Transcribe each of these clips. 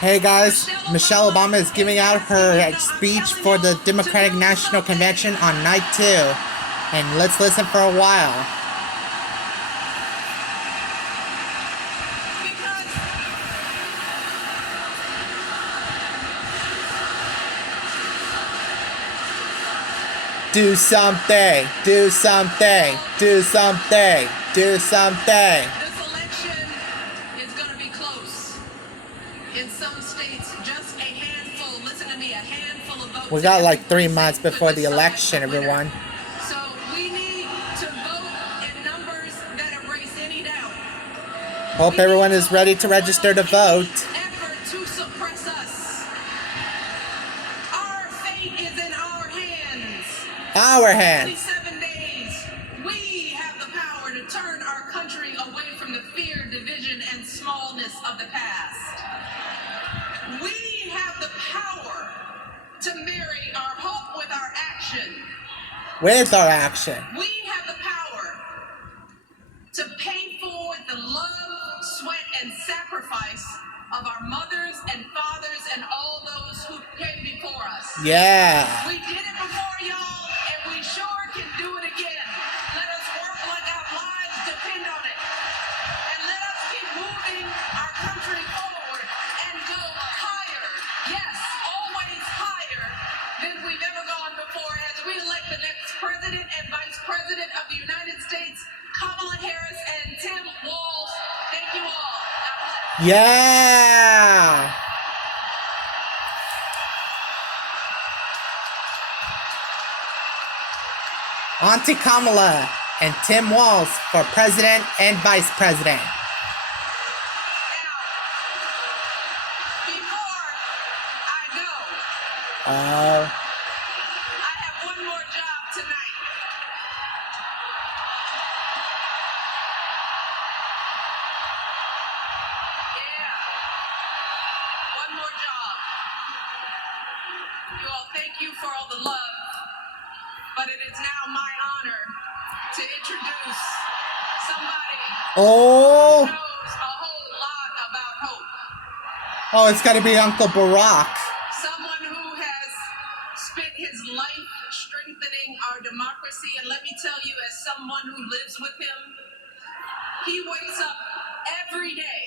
Hey guys, Michelle Obama is giving out her speech for the Democratic National Convention on night 2. And let's listen for a while. Do something, do something, do something, do something. This election is going to be close. In some states, just a handful, listen to me, a handful of votes. We got like 3 months before the election, everyone. So we need to vote in numbers that erase any doubt. Hope everyone is ready to register to vote. Effort to suppress us. Our fate is in our hands. Our hands. 27 days. We have the power to turn our country away from the fear, division, and smallness of the past. We have the power to marry our hope with our action. With our action. We have the power to pay forward the love, sweat, and sacrifice of our mothers and fathers and all those who came before us. Yeah. We did it before, y'all, and we sure can do it again. Let us work like our lives depend on it. And let us keep moving our country forward and go higher. Yes, always higher than we've ever gone before as we elect the next president and vice president of the United States, Kamala Harris and Tim Walz. Thank you all. God bless. Yeah. Auntie Kamala and Tim Walz for president and vice president. Before I go, Uh, I have one more job tonight. Yeah, one more job. You all, thank you for all the love, but it is now my honor to introduce somebody who oh, knows a whole lot about hope. oh, it's gotta be Uncle Barack. Someone who has spent his life strengthening our democracy, and let me tell you, as someone who lives with him, he wakes up every day,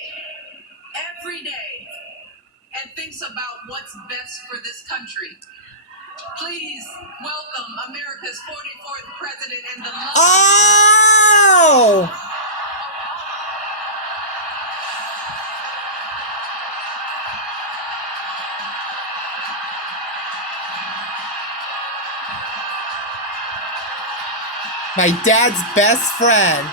and thinks about what's best for this country. Please welcome America's 44th president and the Oh! My dad's best friend.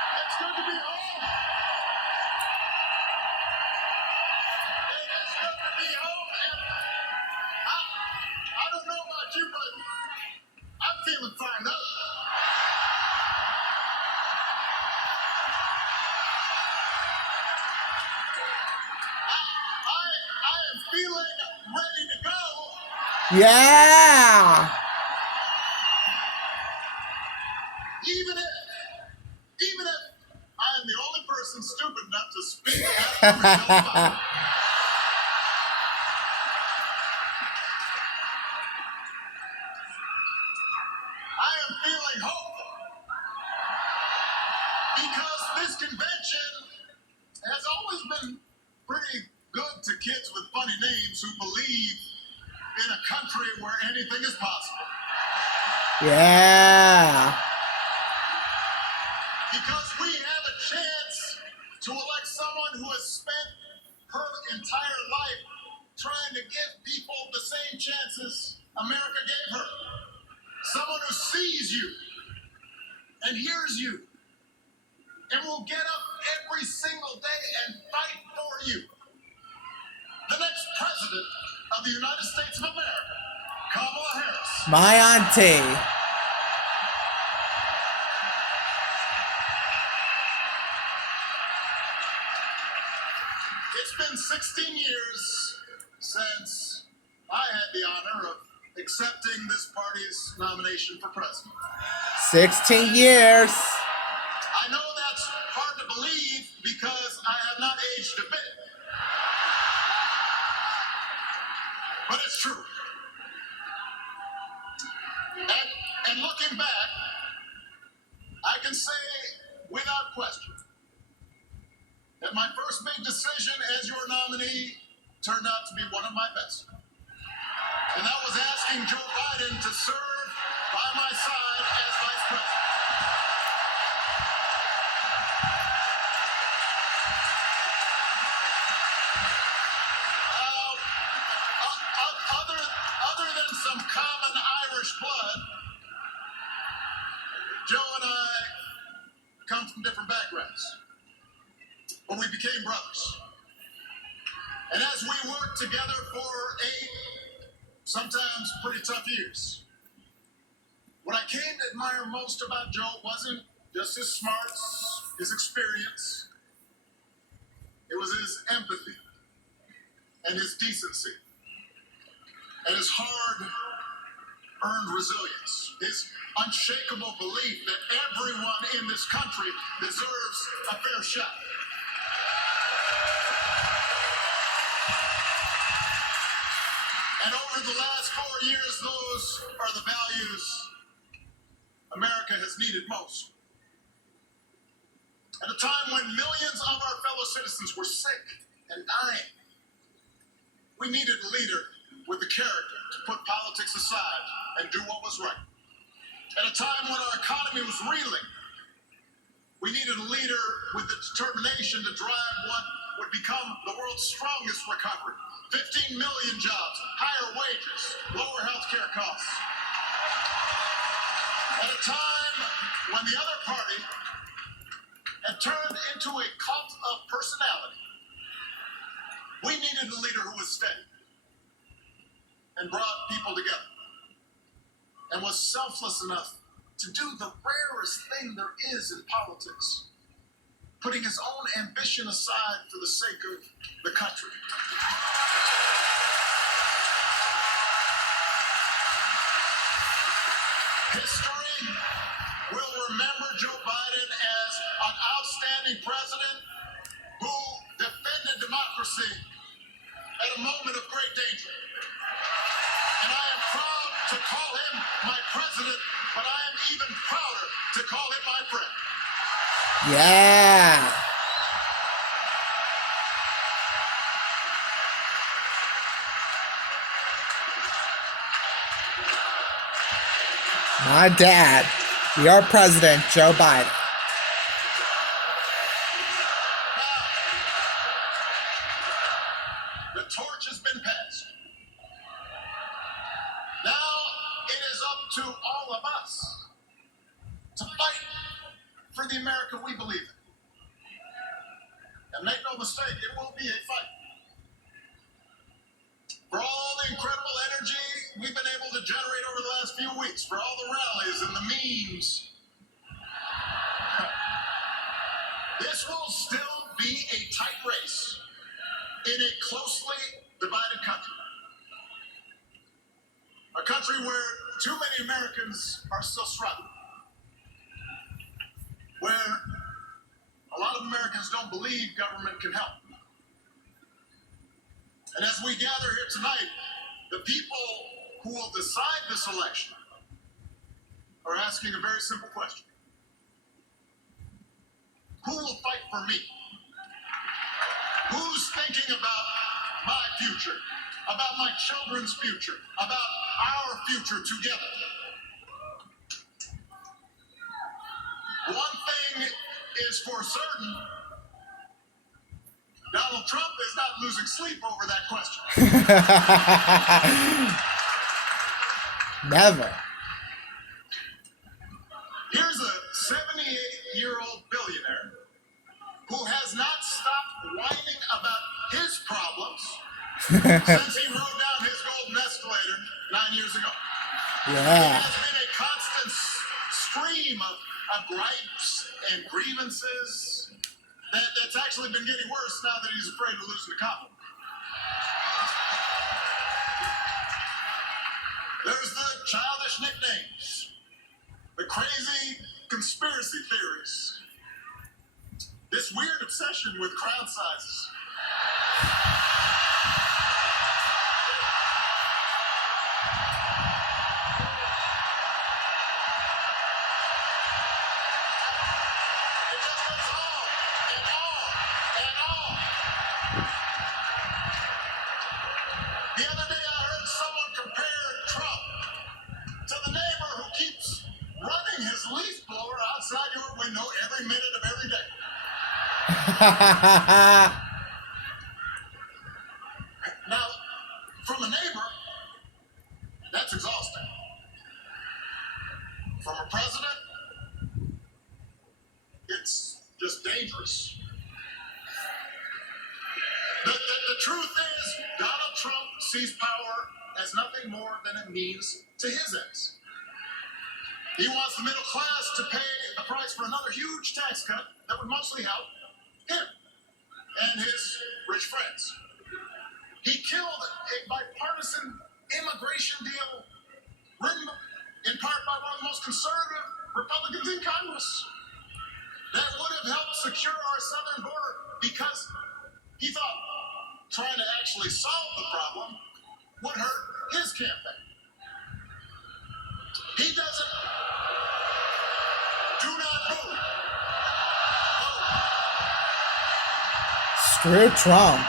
It's good to be home. It's good to be home. And I don't know about you, but I'm feeling fired up. I am feeling ready to go. Yeah! Even if I am the only person stupid enough to speak after Michelle Obama. I feeling hopeful because this convention has always been pretty good to kids with funny names who believe in a country where anything is possible. Yeah. Because we have a chance to elect someone who has spent her entire life trying to give people the same chances America gave her. Someone who sees you and hears you and will get up every single day and fight for you. The next president of the United States of America, Kamala Harris. My auntie. It's been 16 years since I had the honor of accepting this party's nomination for president. 16 years. I know that's hard to believe because I have not aged a bit. But it's true. And looking back, I can say without question that my first big decision as your nominee turned out to be one of my best. And that was asking Joe Biden to serve by my side as vice president. Other than some common Irish blood, Joe and I come from different backgrounds, but we became brothers. And as we worked together for 8, sometimes pretty tough years, what I came to admire most about Joe wasn't just his smarts, his experience. It was his empathy and his decency and his hard-earned resilience, his unshakable belief that everyone in this country deserves a fair shot. And over the last 4 years, those are the values America has needed most. At a time when millions of our fellow citizens were sick and dying, we needed a leader with the character to put politics aside and do what was right. At a time when our economy was reeling, we needed a leader with the determination to drive what would become the world's strongest recovery. 15 million jobs, higher wages, lower health care costs. At a time when the other party had turned into a cult of personality, we needed a leader who was steady and brought people together and was selfless enough to do the rarest thing there is in politics, putting his own ambition aside for the sake of the country. History will remember Joe Biden as an outstanding president who defended democracy at a moment of great danger. And I am proud to call him my president, but I am even prouder to call him my friend. Yeah. My dad, your president, Joe Biden. The torch has been passed. Now it is up to all of us to fight for the America we believe in. And make no mistake, it will be a fight. For all the incredible energy we've been able to generate over the last few weeks, for all the rallies and the memes, this will still be a tight race in a closely divided country. A country where too many Americans are still struggling. Where a lot of Americans don't believe government can help. And as we gather here tonight, the people who will decide this election are asking a very simple question. Who will fight for me? Who's thinking about my future, about my children's future, about our future together? One thing is for certain, Donald Trump is not losing sleep over that question. Never. Here's a 78-year-old billionaire who has not stopped whining about his problems since he rode down his golden escalator 9 years ago. Yeah. There has been a constant stream of gripes and grievances that's actually been getting worse now that he's afraid of losing the compliment. There's the childish nicknames, the crazy conspiracy theories, this weird obsession with crowd sizes. It just goes on and on and on. The other day I heard someone compare Trump to the neighbor who keeps running his leaf blower outside your window every minute of every day. Now, from a neighbor, that's exhausting. From a president, it's just dangerous. The truth is, Donald Trump sees power as nothing more than a means to his ends. He wants the middle class to pay the price for another huge tax cut that would mostly help him and his rich friends. He killed a bipartisan immigration deal written in part by one of the most conservative Republicans in Congress that would have helped secure our southern border because he thought trying to actually solve the problem would hurt his campaign. He doesn't. Do not vote. Screw Trump.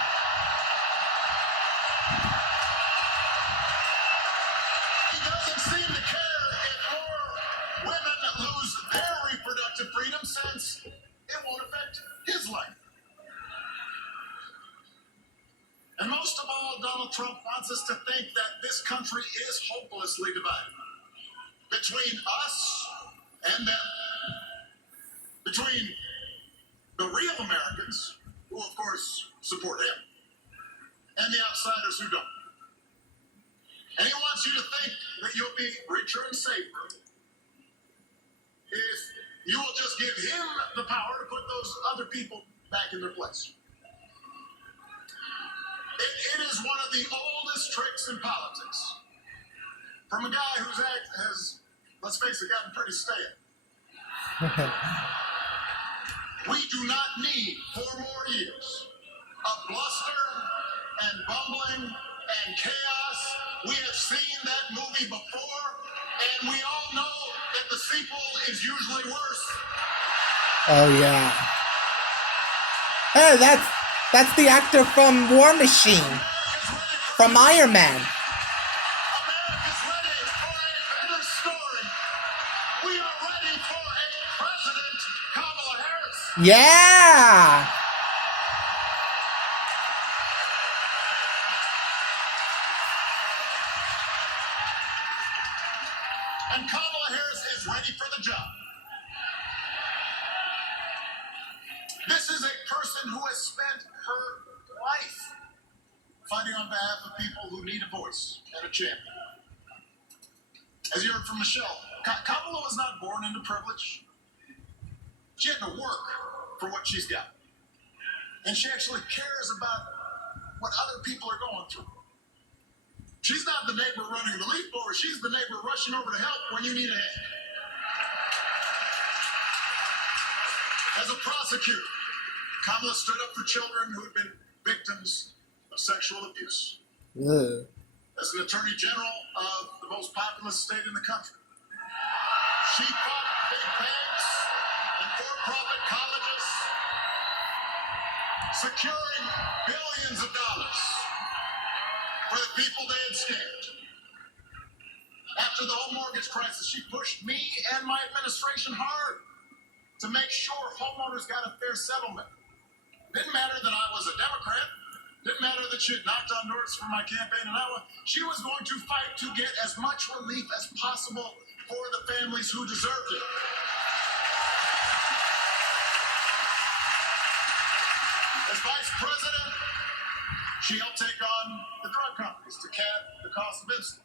He doesn't seem to care if more women lose their reproductive freedom since it won't affect his life. And most of all, Donald Trump wants us to think that this country is hopelessly divided between us and them. Between the real Americans, who of course support him, and the outsiders who don't. And he wants you to think that you'll be richer and safer if you will just give him the power to put those other people back in their place. It is one of the oldest tricks in politics. From a guy whose act has, let's face it, gotten pretty stale. We do not need 4 more years of bluster and bumbling and chaos. We have seen that movie before, and we all know that the sequel is usually worse. Oh yeah. Hey, that's the actor from War Machine, from Iron Man. America's ready for a better story. We are ready for a President Kamala Harris. Yeah. And Kamala Harris is ready for the job. This is a person who has spent her life fighting on behalf of people who need a voice and a champion. As you heard from Michelle, Kamala was not born into privilege. She had to work for what she's got. And she actually cares about what other people are going through. She's not the neighbor running the leaf blower. She's the neighbor rushing over to help when you need a hand. As a prosecutor, Kamala stood up for children who had been victims of sexual abuse. Ugh. As an attorney general of the most populous state in the country, she securing billions of dollars for the people they had scammed. After the home mortgage crisis, she pushed me and my administration hard to make sure homeowners got a fair settlement. Didn't matter that I was a Democrat. Didn't matter that she had knocked on doors for my campaign in Iowa. She was going to fight to get as much relief as possible for the families who deserved it. As vice president, she helped take on the drug companies to cap the cost of insulin,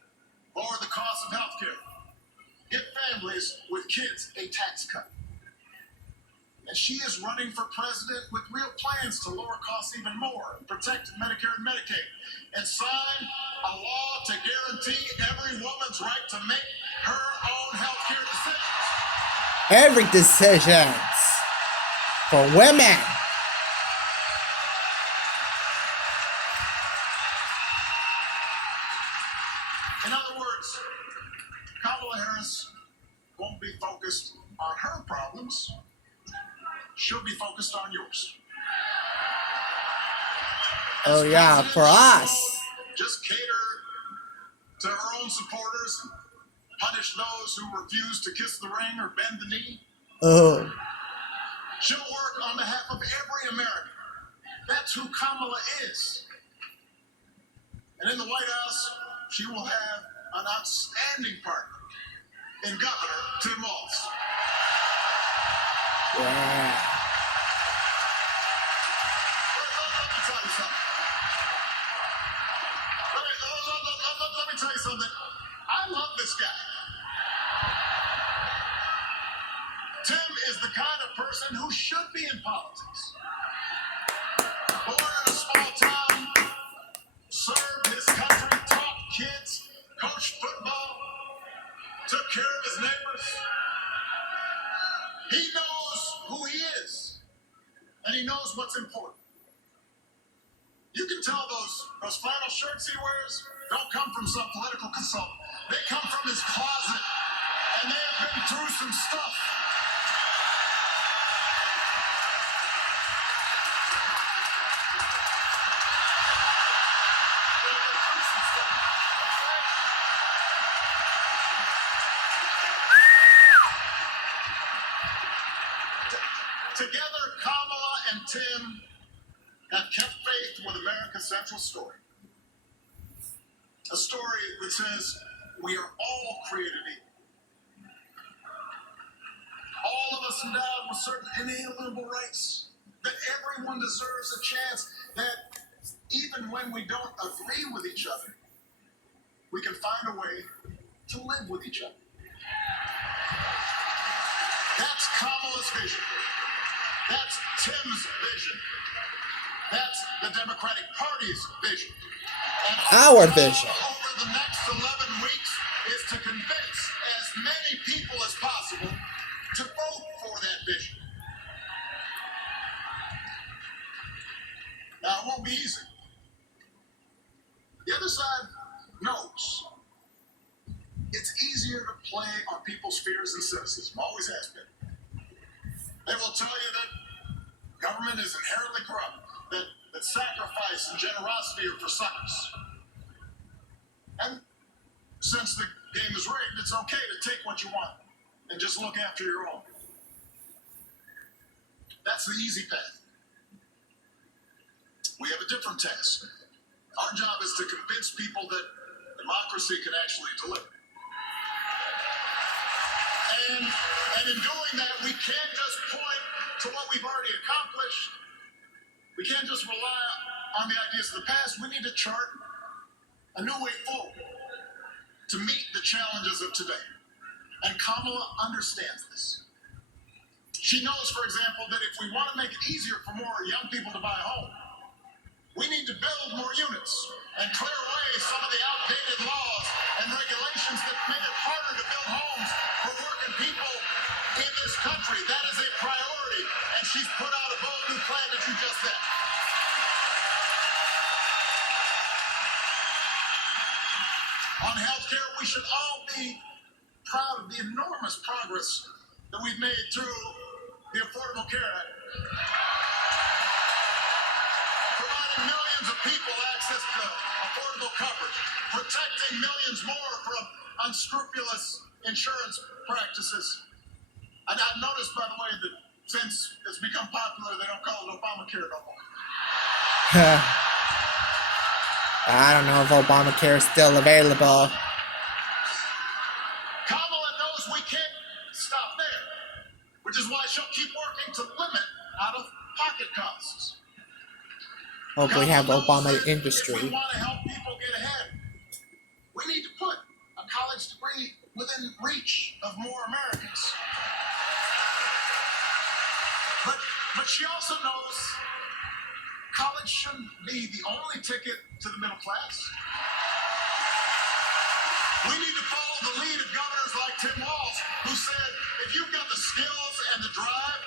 lower the cost of health care, give families with kids a tax cut. And she is running for president with real plans to lower costs even more, protect Medicare and Medicaid, and sign a law to guarantee every woman's right to make her own health care decisions. Every decisions for women. In other words, Kamala Harris won't be focused on her problems. She'll be focused on yours. Oh yeah, for us. Just cater to her own supporters, punish those who refuse to kiss the ring or bend the knee. Oh. She'll work on behalf of every American. That's who Kamala is. And in the White House, she will have an outstanding partner in Governor Tim Walz. Yeah. Let me tell you something. Let me tell you something. I love this guy. Tim is the kind of person who should be in politics. Born in a small town, served his country, taught kids, coached football, took care of his neighbors. He knows who he is, and he knows what's important. You can tell those flannel shirts he wears don't come from some political consultant. They come from his closet, and they have been through some stuff. Together, Kamala and Tim have kept faith with America's central story. A story that says we are all created equal. All of us endowed with certain inalienable rights. That everyone deserves a chance. That even when we don't agree with each other, we can find a way to live with each other. That's Kamala's vision. That's Tim's vision. That's the Democratic Party's vision. And Our vision. over the next 11 weeks is to convince as many people as possible to vote for that vision. Now, it won't be easy. The other side knows. It's easier to play on people's fears and cynicism, always has been. They will tell you that government is inherently corrupt, that sacrifice and generosity are for suckers. And since the game is rigged, it's okay to take what you want and just look after your own. That's the easy path. We have a different task. Our job is to convince people that democracy can actually deliver. And in doing that, we can't just point to what we've already accomplished. We can't just rely on the ideas of the past. We need to chart a new way forward to meet the challenges of today. And Kamala understands this. She knows, for example, that if we want to make it easier for more young people to buy a home, we need to build more units and clear away some of the outdated laws and regulations that make it harder to build homes for working people in this country. That is a priority, and she's put out a bold new plan that you just said. On healthcare, we should all be proud of the enormous progress that we've made through the Affordable Care Act. millions of people access to affordable coverage, protecting millions more from unscrupulous insurance practices. And I've noticed, by the way, that since it's become popular, they don't call it Obamacare no more. I don't know if Obamacare is still available. Kamala knows we can't stop there, which is why she'll keep working to limit out-of-pocket costs. Hope we have Kamala knows Obama that If we industry. want to help people get ahead, we need to put a college degree within reach of more Americans. But she also knows college shouldn't be the only ticket to the middle class. We need to follow the lead of governors like Tim Walz, who said, if you've got the skills and the drive,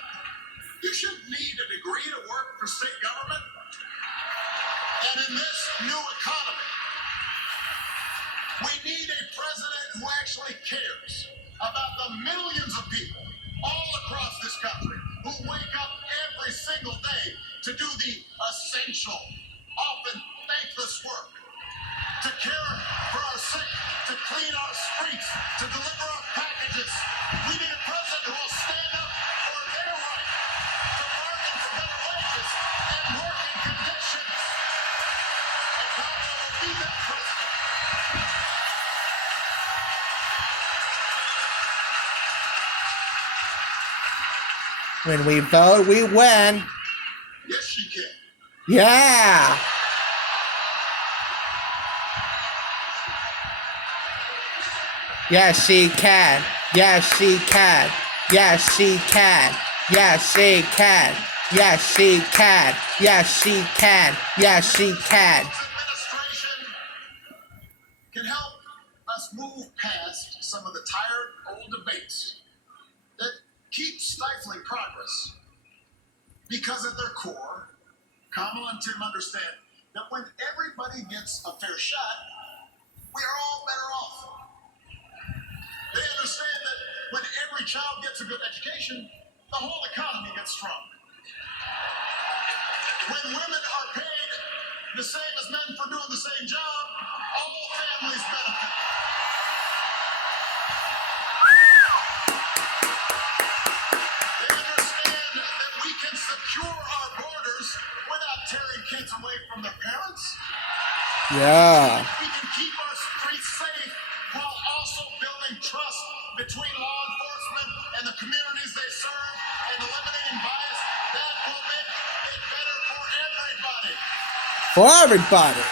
you shouldn't need a degree to work for state government. And in this new economy, we need a president who actually cares about the millions of people all across this country who wake up every single day to do the essential, often thankless work, to care for our sick, to clean our streets, to deliver our packages. We need a president who will stand up for their right to bargain for better wages and working conditions. And Kamala will be that president. When we vote, we win. Yes, she can. Yeah. Yes, she can. Yes, she can. Yes, she can. Yes, she can. Yes, she can. Yes, she can. Yes, she can. This administration can help us move past some of the tired old debates that keep stifling progress. Because at their core, Kamala and Tim understand that when everybody gets a fair shot, we are all better off. They understand that when every child gets a good education, the whole economy gets strong. When women are paid the same as men for doing the same job, all families benefit. They understand that we can secure our borders without tearing kids away from their parents. Yeah. We can keep our streets safe while also building trust between law enforcement and the communities they serve and eliminating bias. That will make it better for everybody. For everybody.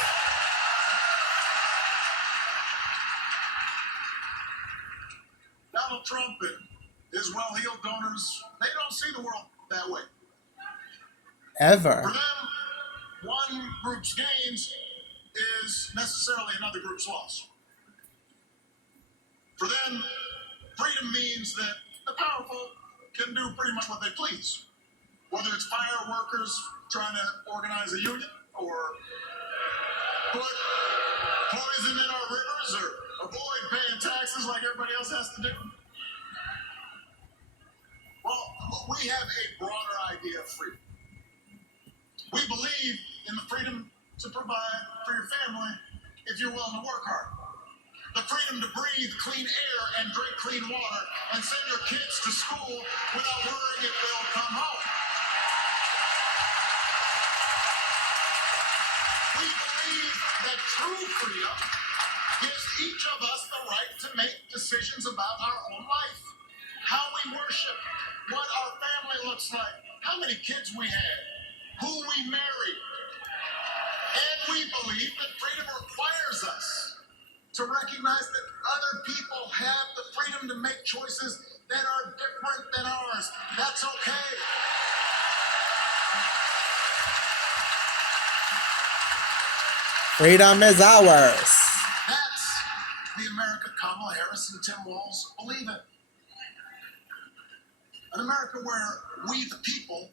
Donald Trump and his well-heeled donors, they don't see the world that way. For Ever. them, one group's gains is necessarily another group's loss. For them, freedom means that the powerful can do pretty much what they please. Whether it's fire workers trying to organize a union, or put poison in our rivers, or avoid paying taxes like everybody else has to do. Well, we have a broader idea of freedom. We believe in the freedom to provide for your family if you're willing to work hard. The freedom to breathe clean air and drink clean water and send your kids to school without worrying if they'll come home. We believe that true freedom gives each of us the right to make decisions about our own life. How we worship, what our family looks like, how many kids we had, who we married. And we believe that freedom requires us to recognize that other people have the freedom to make choices that are different than ours. That's okay. Freedom is ours. That's the America Kamala Harris and Tim Walz believe in. An America where we the people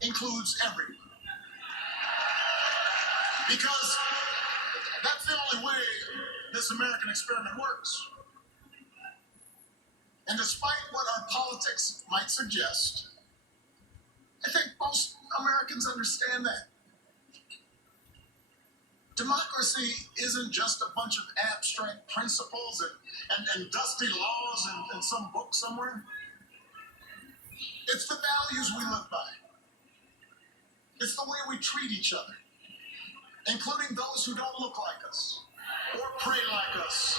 includes everyone. Because that's the only way this American experiment works. And despite what our politics might suggest, I think most Americans understand that. Democracy isn't just a bunch of abstract principles and dusty laws in some book somewhere. It's the values we live by. It's the way we treat each other, including those who don't look like us, or pray like us,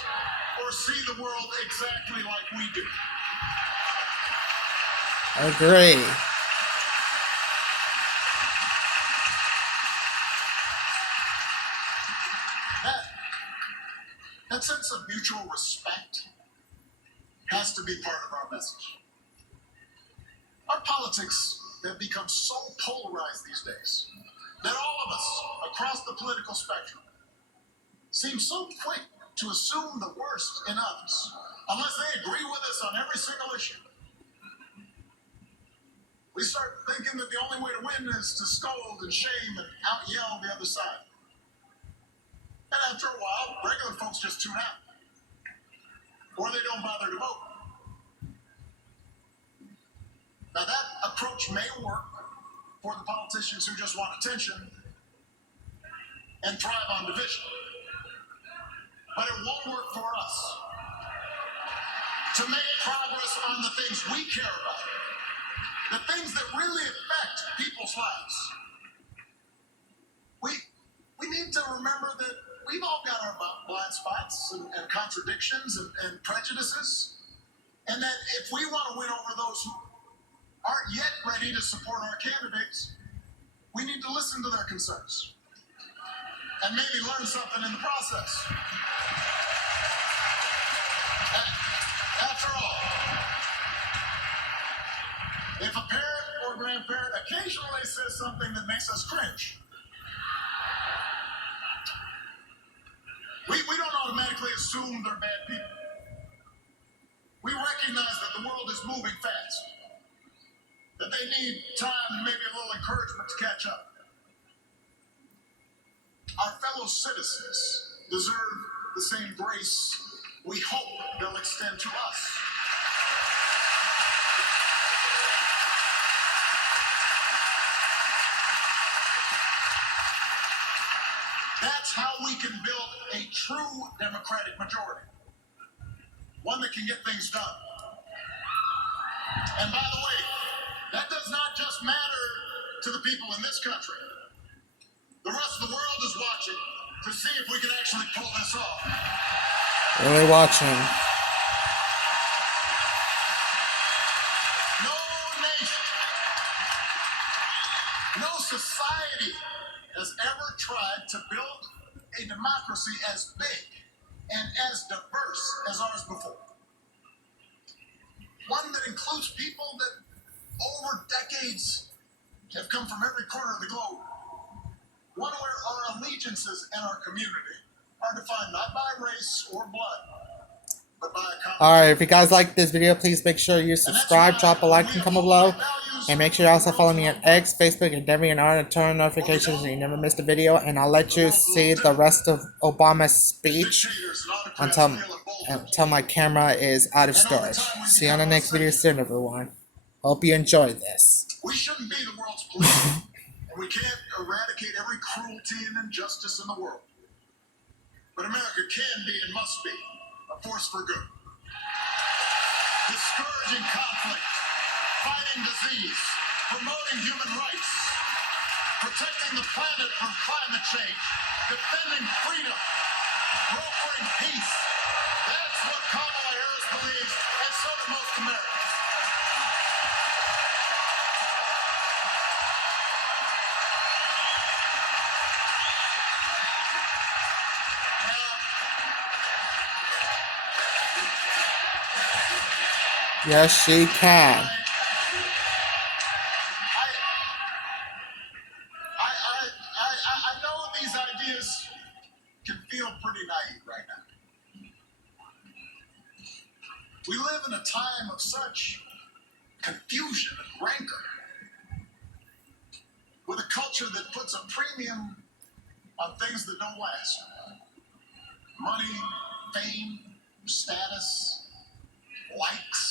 or see the world exactly like we do. Agree. That sense of mutual respect has to be part of our message. Our politics have become so polarized these days that all of us across the political spectrum seem so quick to assume the worst in others unless they agree with us on every single issue. We start thinking that the only way to win is to scold and shame and out-yell the other side. And after a while, regular folks just tune out. Or they don't bother to vote. Now that approach may work for the politicians who just want attention and thrive on division. But it won't work for us. To make progress on the things we care about, the things that really affect people's lives, we need to remember that we've all got our blind spots and contradictions and prejudices, and that if we want to win over those who aren't yet ready to support our candidates, we need to listen to their concerns and maybe learn something in the process. After all, if a parent or grandparent occasionally says something that makes us cringe, we don't automatically assume they're bad people. We recognize that the world is moving fast, that they need time and maybe a little encouragement to catch up. Our fellow citizens deserve the same grace we hope they'll extend to us. That's how we can build a true democratic majority. One that can get things done. And by the way, that does not just matter to the people in this country. The rest of the world is watching to see if we can actually pull this off. Really watching. No nation, no society has ever tried to build a democracy as big and as diverse as ours before. One that includes people that over decades have come from every corner of the globe. One where our allegiances and our community are defined not by race or blood, but by a common. Alright, if you guys like this video, please make sure you subscribe, drop a like, and comment below. And make sure you also follow me on X, Facebook, and every and on turn notifications so you never miss a video. And I'll let you see the rest of Obama's speech until my camera is out of storage. See you on the next video soon, everyone. Hope you enjoy this. We shouldn't be the world's police, and we can't eradicate every cruelty and injustice in the world. But America can be and must be a force for good. Discouraging conflict, fighting disease, promoting human rights, protecting the planet from climate change, defending freedom, brokering peace. That's what Kamala Harris believes, and so do most Americans. Yes, she can. I know these ideas can feel pretty naive right now. We live in a time of such confusion and rancor, with a culture that puts a premium on things that don't last. Money, fame, status, likes,